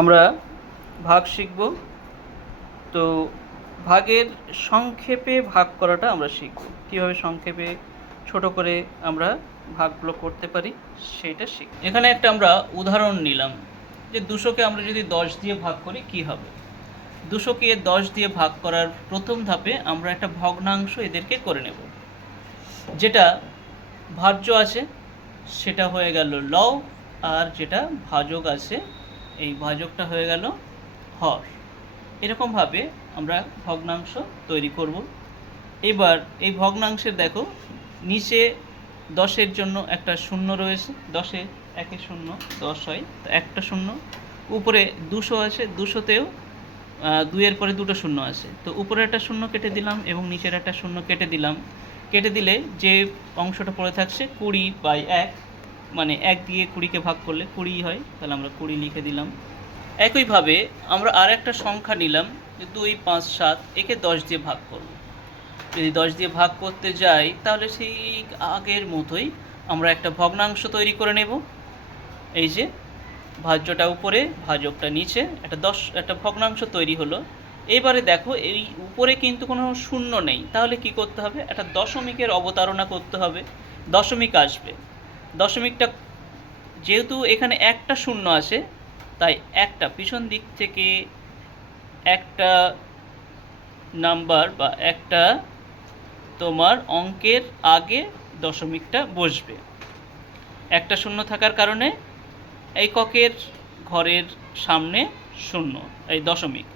আমরা ভাগ শিখব। তো ভাগের সংক্ষেপে ভাগ করাটা আমরা শিখব। কীভাবে সংক্ষেপে ছোট করে আমরা ভাগগুলো করতে পারি, সেটা শিখ এখানে একটা আমরা উদাহরণ নিলাম যে দুশোকে আমরা যদি দশ দিয়ে ভাগ করি, কি হবে? দুশোকে দশ দিয়ে ভাগ করার প্রথম ধাপে আমরা একটা ভগ্নাংশ এদেরকে করে নেব। যেটা ভাজ্য আছে, সেটা হয়ে গেল লও, আর যেটা ভাজক আছে এই ভাজকটা হয়ে গেল হর। এরকমভাবে আমরা ভগ্নাংশ তৈরি করব। এবার এই ভগ্নাংশের দেখো, নিচে দশের জন্য একটা শূন্য রয়েছে। দশে একে শূন্য, দশ হয়, তো একটা শূন্য। উপরে দুশো আছে, দুশোতেও দুইয়ের পরে দুটো শূন্য আছে। তো উপরে একটা শূন্য কেটে দিলাম এবং নিচের একটা শূন্য কেটে দিলাম। কেটে দিলে যে অংশটা পড়ে থাকছে কুড়ি বাই এক মানে এক দিয়ে কুড়িকে ভাগ করলে কুড়ি হয়, তাহলে আমরা কুড়ি লিখে দিলাম। একইভাবে আমরা আর একটা সংখ্যা নিলাম, যে দুই, পাঁচ, সাত, একে দশ দিয়ে ভাগ করব। যদি দশ দিয়ে ভাগ করতে যাই, তাহলে সেই আগের মতোই আমরা একটা ভগ্নাংশ তৈরি করে নেব। এই যে, ভাজ্যটা উপরে, ভাজকটা নিচে, একটা দশ, একটা ভগ্নাংশ তৈরি হলো। এবারে দেখো, এই উপরে কিন্তু কোনো শূন্য নেই। তাহলে কি করতে হবে? একটা দশমিকের অবতারণা করতে হবে। দশমিক আসবে। দশমিকটা যেহেতু এখানে একটা শূন্য আছে, তাই একটা পিছন দিক থেকে একটা নাম্বার বা একটা তোমার অঙ্কের আগে দশমিকটা বসবে। একটা শূন্য থাকার কারণে এককের ঘরের সামনে শূন্য, এই দশমিক।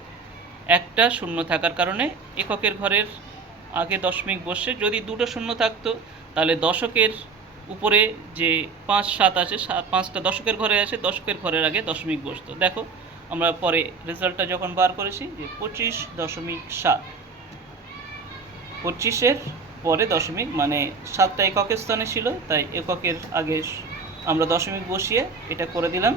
একটা শূন্য থাকার কারণে এককের ঘরের আগে দশমিক বসে যদি দুটো শূন্য থাকতো, তাহলে দশকের উপরে যে পাঁচ, সাত আছে পাঁচটা দশকের ঘরে আছে, দশকের ঘরের আগে দশমিক বসতো। দেখো, আমরা পরে রেজাল্টটা যখন বার করেছি যে পঁচিশ দশমিক সাত। পঁচিশের পরে দশমিক মানে সাতটা এককের স্থানে ছিল, তাই এককের আগে আমরা দশমিক বসিয়ে এটা করে দিলাম।